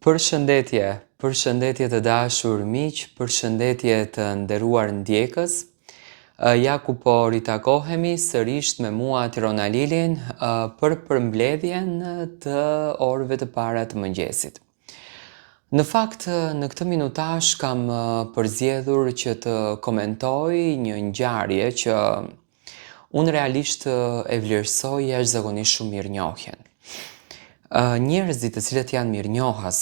Përshëndetje të dashur miq, përshëndetje të nderuar ndjekës. Ja ku po ritakohemi sërish me mua Tirona Lilin për përmbledhjen të orëve të para të mëngjesit. Në fakt, në këtë minutash kam përzgjedhur që të komentoj një ngjarje që unë realisht e vlerësoj jashtëzakonisht shumë mirënjohjen. Njerëzit të cilët janë mirënjohës,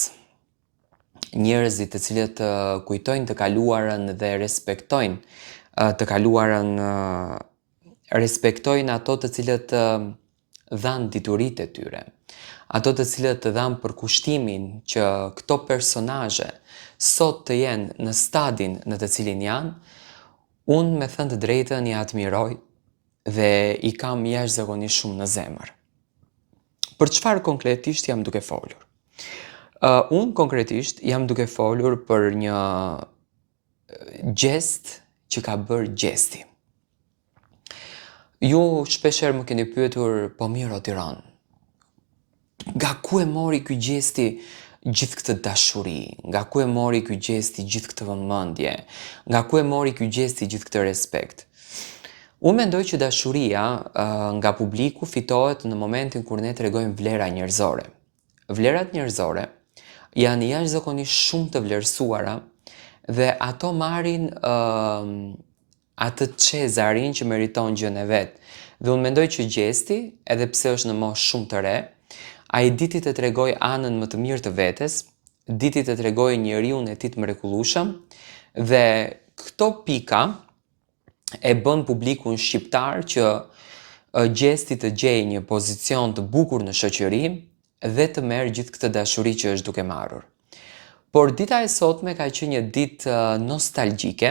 njerëzit të cilët kujtojnë të kaluarën dhe respektojnë të kaluarën, respektojnë ato të cilët dhanë dituritë e tyre, ato të cilët dhanë përkushtimin që këto personazhe sot të jenë në stadin në të cilin janë, unë me thënë të drejtën i admiroj dhe i kam jashtëzakonisht shumë në zemër. Për çfarë konkretisht jam duke folur? Unë konkretisht jam duke folur për një gjest që ka bërë gjesti. Ju shpeshherë më keni pyetur, po mirë o Tiran, nga ku e mori ky gjesti gjithë këtë dashuri, nga ku e mori ky gjesti gjithë këtë vëmendje, nga ku e mori ky gjesti gjithë këtë respekt? Unë mendoj që dashuria nga publiku fitohet në momentin kur ne tregojmë vlera njerëzore. Vlerat njerëzore janë jashtëzakonisht shumë të vlerësuara dhe ato marrin atë çezarin që meriton gjën e vet. Dhe unë mendoj që gjesti, edhe pse është në moshë shumë të re, ai diti të tregoj anën më të mirë të vetes, diti të tregoj njeriun e tij të mrekullueshëm dhe këto pika e bën publikun shqiptar që gjesti të gjejë një pozicion të bukur në shoqëri dhe të merr gjithë këtë dashuri që është duke marrur. Por dita e sotme ka qenë një ditë nostalgjike,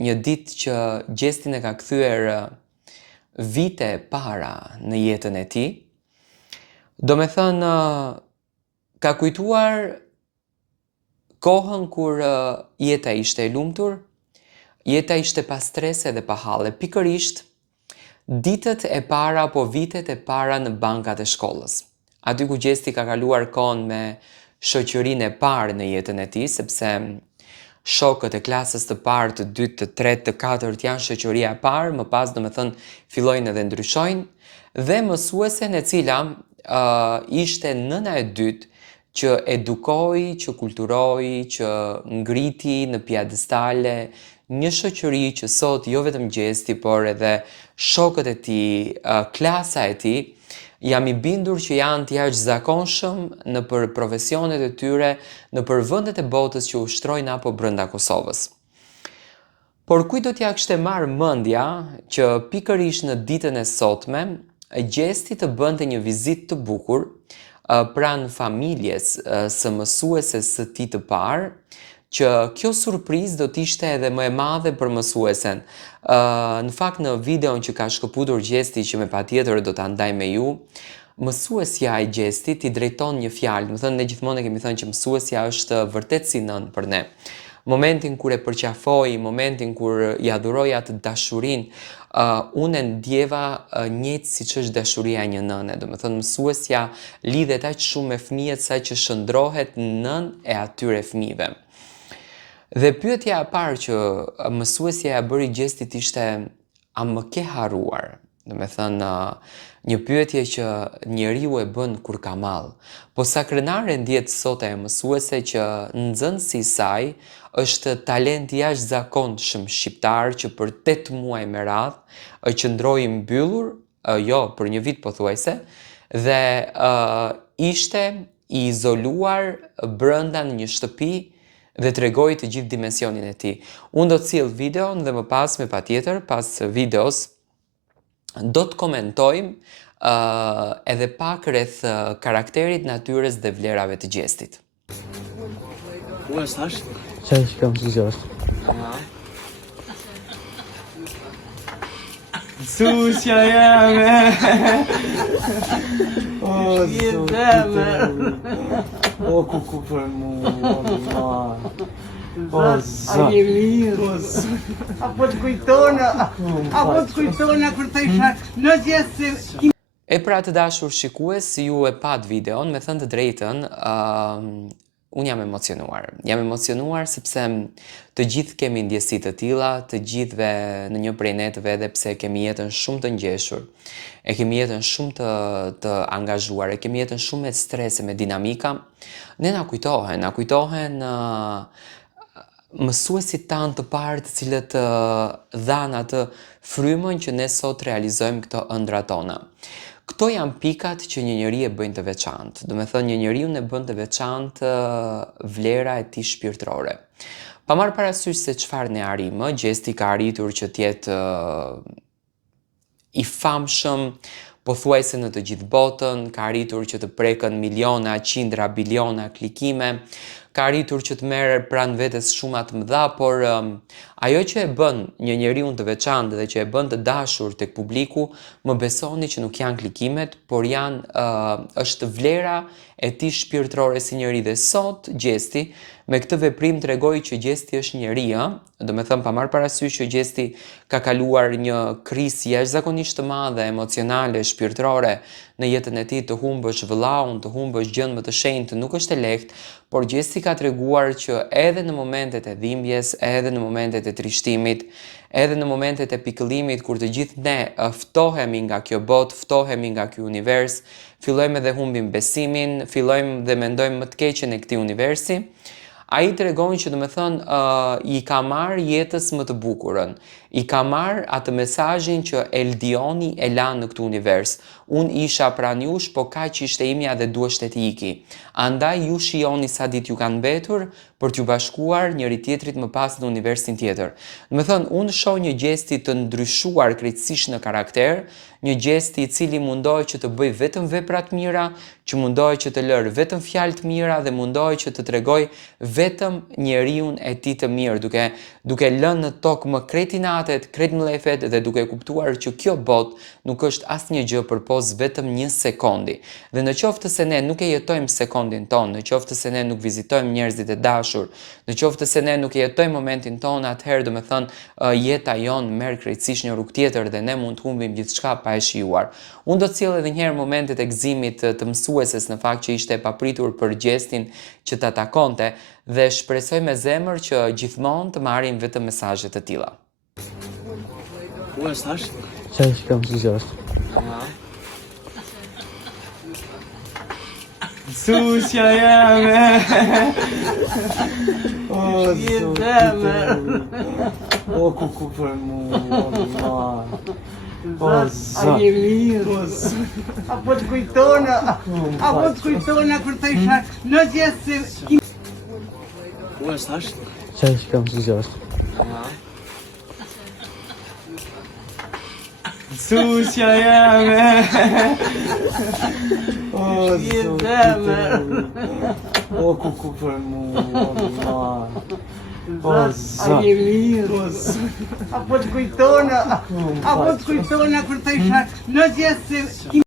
një ditë që gjestin e ka kthyer vite para në jetën e tij. Domethënë ka kujtuar kohën kur jeta ishte e lumtur, jeta ishte pa strese dhe pa halle, pikërisht ditët e para apo vitet e para në bankat e shkollës. Aty ku gjesti ka kaluar kohën me shoqërinë e parë në jetën e tij, sepse shokët e klasës të parë, të dytë, të tretë, të katërt janë shoqëria e parë, më pas domethënë fillojnë edhe ndryshojnë, dhe mësuesen e cila ishte nëna e dytë që edukoi, që kulturoi, që ngriti në piedestale një shoqëri që sot jo vetëm gjesti, por edhe shokët e tij, klasa e tij, jam i bindur që janë të jashtëzakonshëm nëpër profesionet e tyre, nëpër vendet e botës që ushtrojnë apo brenda Kosovës. Por kujt do t'ja kishte marrë mendja që pikërisht në ditën e sotme gjesti të bënte një vizitë të bukur pranë familjes së mësueses së tij të parë, që kjo surprizë do t'ishte edhe më e madhe për mësuesen. Në fakt në videon që ka shkëputur gjesti, që me patjetër do ta ndaj me ju, mësuesja e gjestit i drejton një fjalë. Do të thënë, ne gjithmonë kemi thënë që mësuesja është vërtet si nën për ne. Momentin kur e përqafoi, momentin kur ja dhuroi atë dashurinë, unë e ndjeva njëjtë siç është dashuria e një nëne. Do të thënë, mësuesja lidhet aq shumë me fëmijët sa që shndrohet nën e atyre fëmijëve. Dhe pyetja e parë që mësuesja ja bëri gjestit ishte: a më ke harruar? Do me thënë, një pyetje që njeriu e bën kur ka mall. Po sa krenare ndjet sot ajo mësuese që nxënësi i saj është talent jashtëzakonshëm shqiptar që për 8 muaj me radhë qëndroi mbyllur, jo për një vit pothuajse, dhe ishte i izoluar brenda në një shtëpi dhe tregoi të gjithë dimensionin e tij. Unë do të sill videon dhe më pas, me patjetër, pas videos do të komentojmë edhe pak rreth karakterit, natyrës dhe vlerave të gjestit. Ua, s'tash? Çaj shkam si gjash. Susja jeme! O, o, kuku për mu, o, A je mirë? Apo të kujtona kur të isha në gjesë. E pra të dashur shikues, ju e pat videon, me thënë të drejtën, unë jam emocionuar. Jam emocionuar sepse të gjithë kemi ndjesi të tilla, të gjithëve në një prej netëve, edhe pse kemi jetën shumë të ngjeshur, e kemi jetën shumë të angazhuar, e kemi jetën shumë me stres e me dinamika, ne na kujtohen mësuesit tanë të parë të cilët dhanë atë frymën që ne sot realizojmë këto ëndra tona. Këto janë pikat që një njeri e bëjnë të veçantë. Do me thënë një njeriu e bën të veçantë vlera e tij shpirtërore. Pa marrë parasysh se çfarë ne arrim, gjesti ka arritur që të jetë i famshëm pothuajse në të gjithë botën, ka arritur që të prekën miliona, qindra, biliona klikime, ka arritur që të merr pranë vetes shuma të mëdha, por ajo që e bën një njeriu të veçantë dhe që e bën të dashur tek publiku, më besoni që nuk janë klikimet, por është vlera e tij shpirtërore si njeri. Dhe sot Gjesti me këtë veprim tregoi që Gjesti është njeri, do me thënë pa marrë parasysh që Gjesti ka kaluar një krizë jashtëzakonisht të madhe emocionale, shpirtërore në jetën e tij, të humbësh vëllaun, të humbësh gjën më të shenjtë, nuk është e lehtë, por Gjesti ka treguar që edhe në momentet e dhimbjes, edhe në momentet e trishtimit, edhe në momentet e pikëllimit, kur të gjithë ne ftohemi nga kjo botë, ftohemi nga ky univers, fillojmë edhe humbim besimin, fillojmë dhe mendojmë më të keqen e këtij universi, ai tregon që do me thënë i ka marrë jetës më të bukurën, i ka marrë atë mesazhin që Eldioni e la në këtë univers. Unë isha pranë jush, po kaq ishte imja dhe duheshte të iki. Andaj ju shijoni sa ditë ju kanë mbetur për t'ju bashkuar njëri tjetrit më pas në universin tjetër. Do me thënë, unë shoh një Gjesti të ndryshuar krejtësisht në karakter, një Gjesti i cili mundohej që të bëj vetëm vepra të mira, që mundohej që të lërë vetëm fjalë të mira dhe mundohej që të tregoj vetëm njeriun e tij të mirë, duke lënë në tokë më kretinatet, kretmlefet dhe duke kuptuar që kjo botë nuk është asnjë gjë përpos vetëm një sekundi. Dhe në qoftë se ne nuk e jetojmë sekondin tonë, në qoftë se ne nuk vizitojmë njerëzit e dashur, në qoftë se ne nuk e jetojmë momentin tonë, atëherë do me thënë jeta jonë merr krejtësisht një rrugë tjetër dhe ne mund të humbim gjithçka pa e shijuar. Unë do të sjell edhe një herë momentet e gëzimit të mësueses në fakt që ishte e papritur për Gjestin që ta takonte dhe shpresoj me zemër që gjithmonë të marrim vetëm mesazhe të tilla. Ua, thash? Cześć, kam zgrzać. Susja jeme! O, o, kuku për mu, A je mirë? Apo të kujtona kur të isha në gjithë se... Ua, thash? Cześć, kam zgrzać. Susja jeme! O, kuku për mu, A je mirë? Apo të kujtona kur të isha në gjithë se...